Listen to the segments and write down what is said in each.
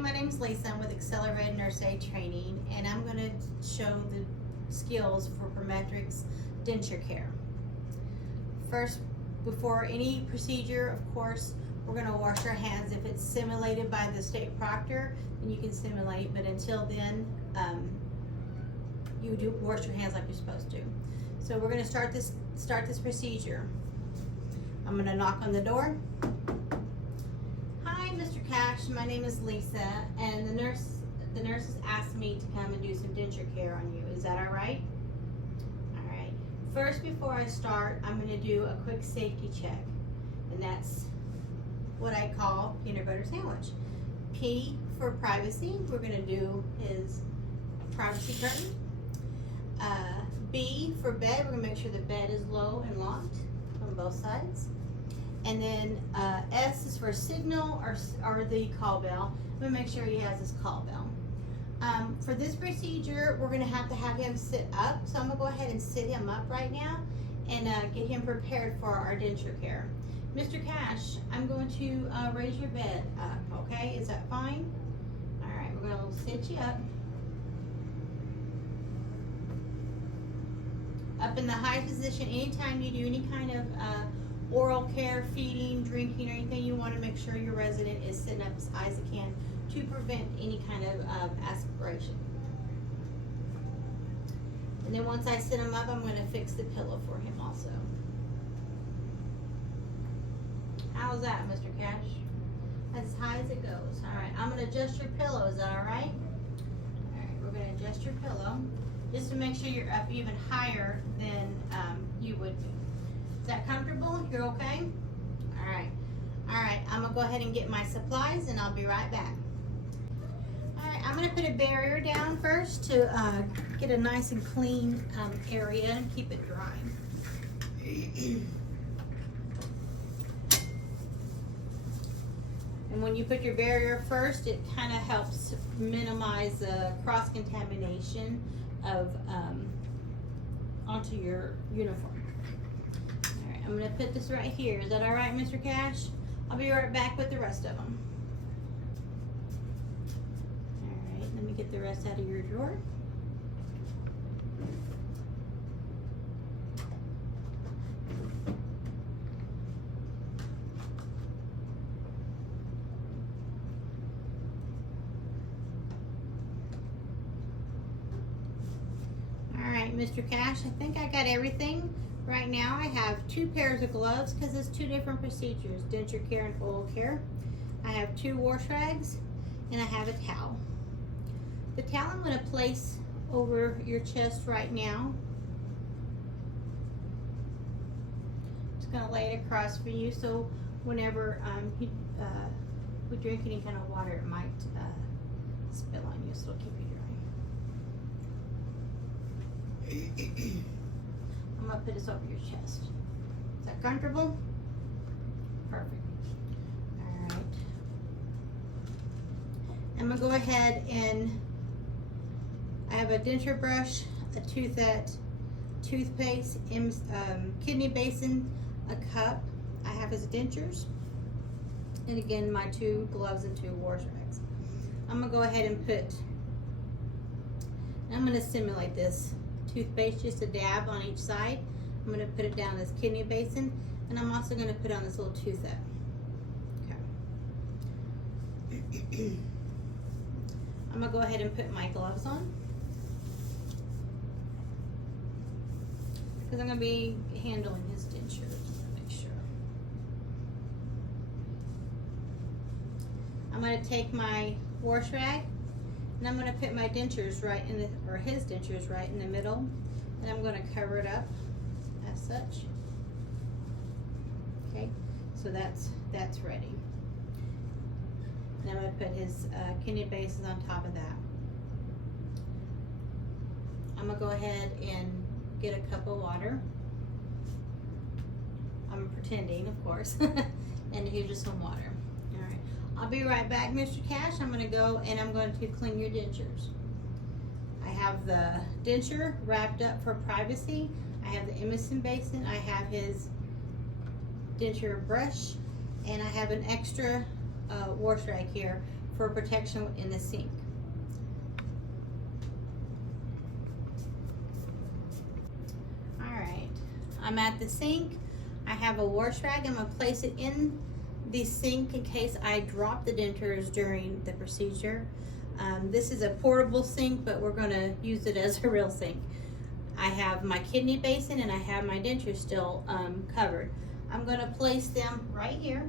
my name is Lisa. I'm with Accelerated Nurse Aid Training, and I'm going to show the skills for Prometrics Denture Care. First, before any procedure, of course, we're going to wash our hands. If it's simulated by the state proctor, then you can simulate, but until then, you do wash your hands like you're supposed to. So we're going to start this procedure. I'm going to knock on the door. Hi, Mr. Cash. My name is Lisa, and the nurses asked me to come and do some denture care on you. Is that all right? All right. First, before I start, I'm going to do a quick safety check, and that's what I call peanut butter sandwich. P for privacy. We're going to do his privacy curtain. B for bed. We're going to make sure the bed is low and locked on both sides. And then S is for signal or the call bell. I'm going to make sure he has his call bell. For this procedure, we're going to have him sit up. So I'm going to go ahead and sit him up right now and get him prepared for our denture care. Mr. Cash, I'm going to raise your bed up, okay? Is that fine? All right, we're going to sit you up. Up in the high position. Anytime you do any kind of oral care, feeding, drinking, or anything, you want to make sure your resident is sitting up as high as they can to prevent any kind of aspiration. And then once I sit him up, I'm going to fix the pillow for him also. How's that, Mr. Cash? As high as it goes. All right, I'm going to adjust your pillow. Is that all right? All right, we're going to adjust your pillow just to make sure you're up even higher than you would be. Is that comfortable? You're okay? All right. All right, I'm going to go ahead and get my supplies, and I'll be right back. All right, I'm going to put a barrier down first to get a nice and clean area and keep it dry. And when you put your barrier first, it kind of helps minimize the cross-contamination of onto your uniform. All right, I'm going to put this right here. Is that all right, Mr. Cash? I'll be right back with the rest of them. All right, let me get the rest out of your drawer. Mr. Cash, I think I got everything. Right now I have 2 pairs of gloves because it's 2 different procedures, denture care and oral care. I have 2 wash rags and I have a towel. The towel I'm going to place over your chest right now. Just going to lay it across for you so whenever we drink any kind of water, it might spill on you, so it'll keep you dry. I'm going to put this over your chest. Is that comfortable? Perfect. All right. I'm going to go ahead and I have a denture brush, a toothette, toothpaste, kidney basin, a cup. I have his dentures. And again, my 2 gloves and 2 wash rags. I'm going to go ahead and I'm going to simulate this. Toothpaste, just a dab on each side. I'm going to put it down this kidney basin, and I'm also going to put on this little toothette. Okay. I'm going to go ahead and put my gloves on because I'm going to be handling his dentures. Make sure. I'm going to take my wash rag. And I'm going to put my dentures right in his dentures right in the middle, and I'm going to cover it up as such. Okay, so that's ready. And I'm going to put his kidney bases on top of that. I'm going to go ahead and get a cup of water. I'm pretending, of course, and here's just some water. I'll be right back, Mr. Cash. I'm going to go and I'm going to clean your dentures. I have the denture wrapped up for privacy. I have the Emerson basin. I have his denture brush, and I have an extra wash rag here for protection in the sink. Alright, I'm at the sink. I have a wash rag. I'm going to place it in the sink in case I drop the dentures during the procedure. This is a portable sink, but we're going to use it as a real sink. I have my kidney basin and I have my dentures still covered. I'm going to place them right here,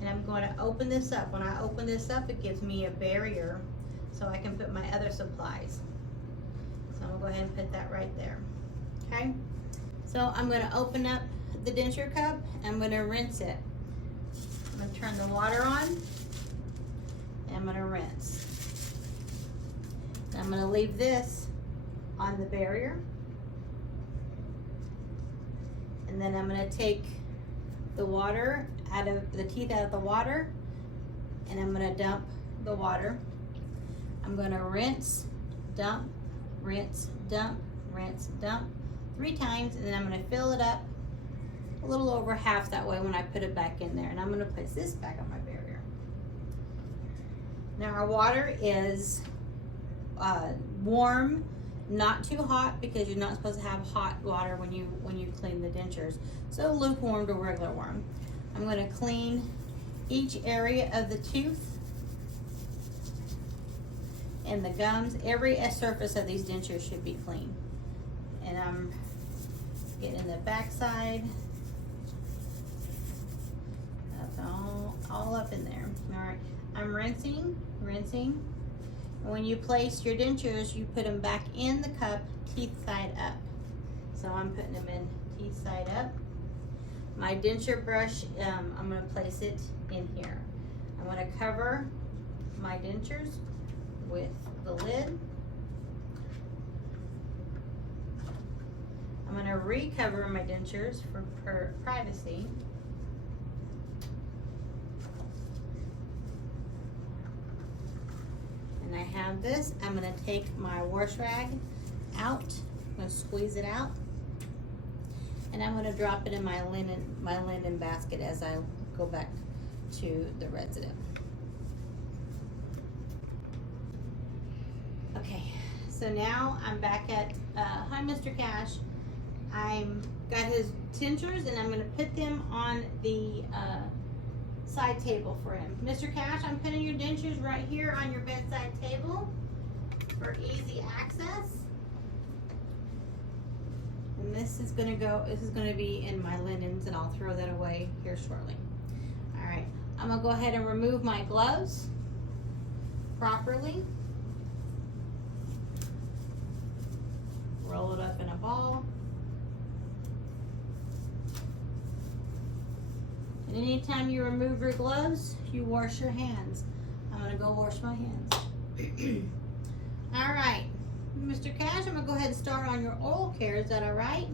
and I'm going to open this up. When I open this up, it gives me a barrier so I can put my other supplies. So I'm going to go ahead and put that right there. Okay, so I'm going to open up the denture cup. I'm going to rinse it. I'm going to turn the water on, and I'm going to rinse. I'm going to leave this on the barrier, and then I'm going to take the water out of the teeth out of the water, and I'm going to dump the water. I'm going to rinse, dump, rinse, dump, rinse, dump 3 times, and then I'm going to fill it up a little over half that way when I put it back in there. And I'm going to place this back on my barrier. Now our water is warm, not too hot, because you're not supposed to have hot water when you clean the dentures. So lukewarm to regular warm. I'm going to clean each area of the tooth and the gums. Every surface of these dentures should be clean. And I'm getting the back side. That's all up in there. All right, I'm rinsing. And when you place your dentures, you put them back in the cup, teeth side up. So I'm putting them in teeth side up. My denture brush, I'm going to place it in here. I'm going to cover my dentures with the lid. I'm going to recover my dentures for privacy. And I have this. I'm going to take my wash rag out. I'm going to squeeze it out. And I'm going to drop it in my linen basket as I go back to the resident. Okay, so now I'm back at, hi Mr. Cash. I'm got his dentures, and I'm going to put them on the side table for him. Mr. Cash, I'm putting your dentures right here on your bedside table for easy access. And this is going to be in my linens, and I'll throw that away here shortly. All right, I'm going to go ahead and remove my gloves properly. Roll it up in a ball. And anytime you remove your gloves, you wash your hands. I'm going to go wash my hands. All right, Mr. Cash, I'm going to go ahead and start on your oral care. Is that all right?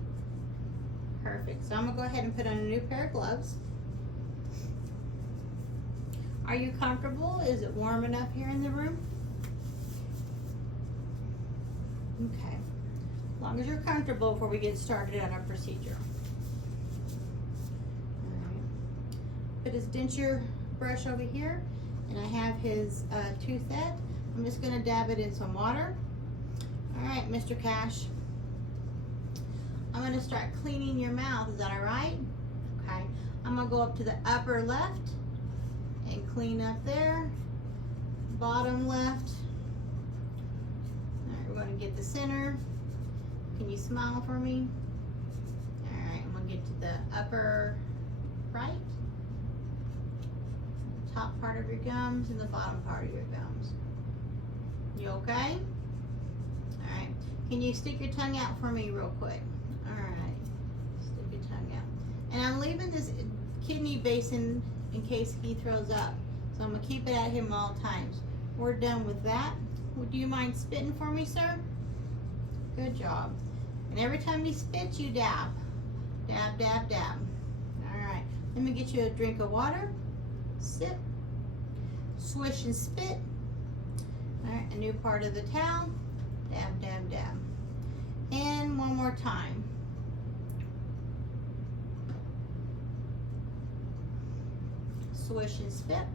Perfect. So I'm going to go ahead and put on a new pair of gloves. Are you comfortable? Is it warm enough here in the room? Okay. As long as you're comfortable before we get started on our procedure. Put his denture brush over here, and I have his tooth set. I'm just going to dab it in some water. All right, Mr. Cash. I'm going to start cleaning your mouth. Is that all right? Okay. I'm going to go up to the upper left and clean up there. Bottom left. All right, we're going to get the center. Can you smile for me? All right, I'm going to get to the upper right. Top part of your gums and the bottom part of your gums. You okay? All right. Can you stick your tongue out for me real quick? All right. Stick your tongue out. And I'm leaving this kidney basin in case he throws up. So I'm going to keep it at him all times. We're done with that. Would you mind spitting for me, sir? Good job. And every time he spits, you dab. Dab, dab, dab. All right. Let me get you a drink of water. Sip, swish and spit. All right, a new part of the towel. Dab, dab, dab. And one more time. Swish and spit.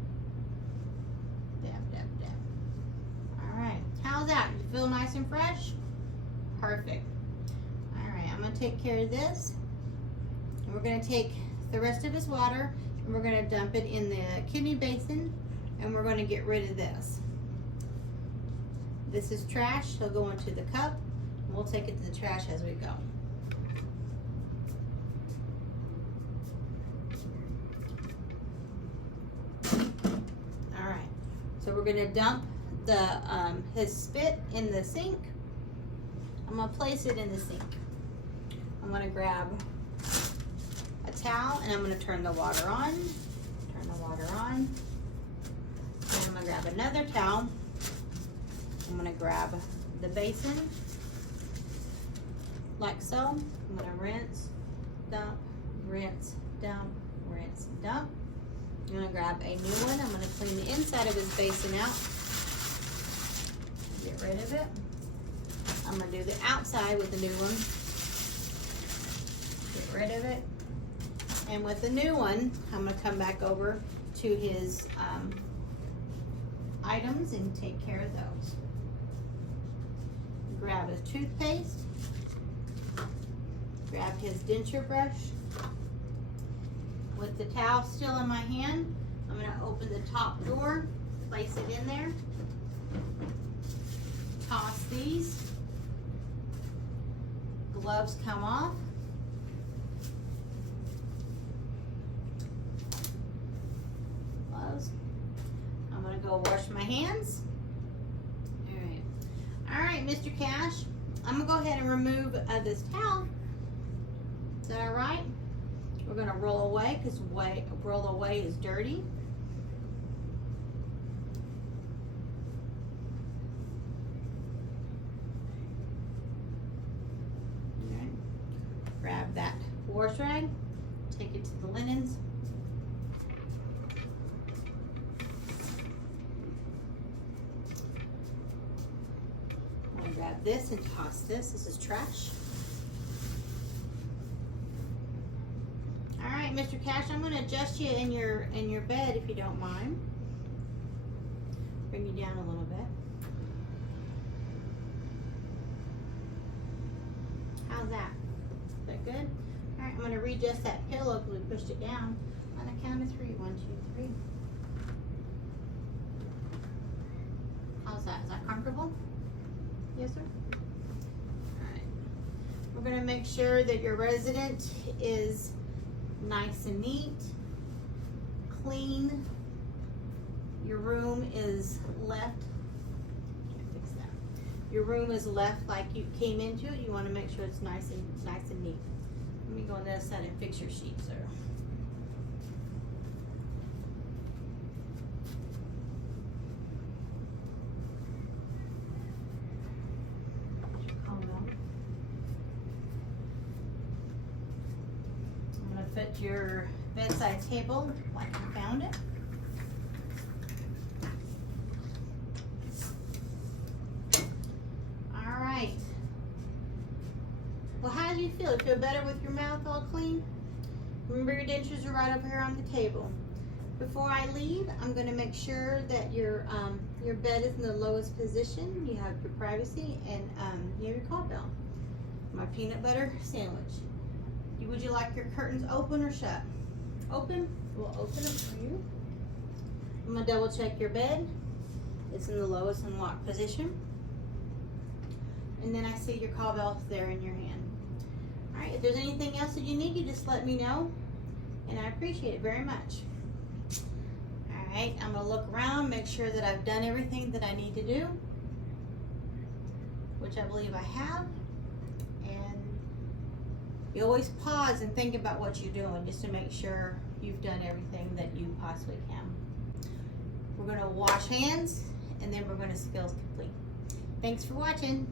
feel nice and fresh? Perfect. All right, I'm gonna take care of this. And we're gonna take the rest of his water and we're gonna dump it in the kidney basin and we're gonna get rid of this. This is trash, it'll go into the cup and we'll take it to the trash as we go. All right, so we're gonna dump his spit in the sink. I'm gonna place it in the sink. I'm gonna grab a towel and I'm gonna turn the water on. Turn the water on. And I'm gonna grab another towel. I'm gonna grab the basin, like so. I'm gonna rinse, dump, rinse, dump, rinse, dump. I'm gonna grab a new one. I'm gonna clean the inside of his basin out. Get rid of it. I'm gonna do the outside with the new one. Get rid of it. And with the new one, I'm gonna come back over to his items and take care of those. Grab his toothpaste. Grab his denture brush. With the towel still in my hand, I'm gonna open the top drawer, place it in there. Toss these. Gloves come off. Gloves. I'm gonna go wash my hands. All right, Mr. Cash. I'm gonna go ahead and remove this towel. Is that all right? We're gonna roll away because roll away is dirty. Grab that wash rag, take it to the linens. I'm gonna grab this and toss this. This is trash. All right, Mr. Cash, I'm gonna adjust you in your bed if you don't mind. Bring you down a little bit. How's that? Is that good? All right, I'm gonna readjust that pillow because we pushed it down. On the count of 3, 1, 2, 3. How's that? Is that comfortable? Yes, sir. All right. We're gonna make sure that your resident is nice and neat, clean. Your room is left. Can't fix that. Your room is left like you came into it. You want to make sure it's nice and neat. Let me go on this side and fix your sheets, sir. I'm gonna fit your bedside table like you found it. All right. Well, how do you feel? You feel better with your mouth all clean? Remember, your dentures are right over here on the table. Before I leave, I'm going to make sure that your bed is in the lowest position. You have your privacy and you have your call bell. My peanut butter sandwich. Would you like your curtains open or shut? Open? We'll open it for you. I'm going to double check your bed. It's in the lowest unlocked position. And then I see your call bell there in your hand. All right, if there's anything else that you need, you just let me know. And I appreciate it very much. All right, I'm going to look around, make sure that I've done everything that I need to do, which I believe I have. And you always pause and think about what you're doing just to make sure you've done everything that you possibly can. We're going to wash hands and then we're going to skills complete. Thanks for watching.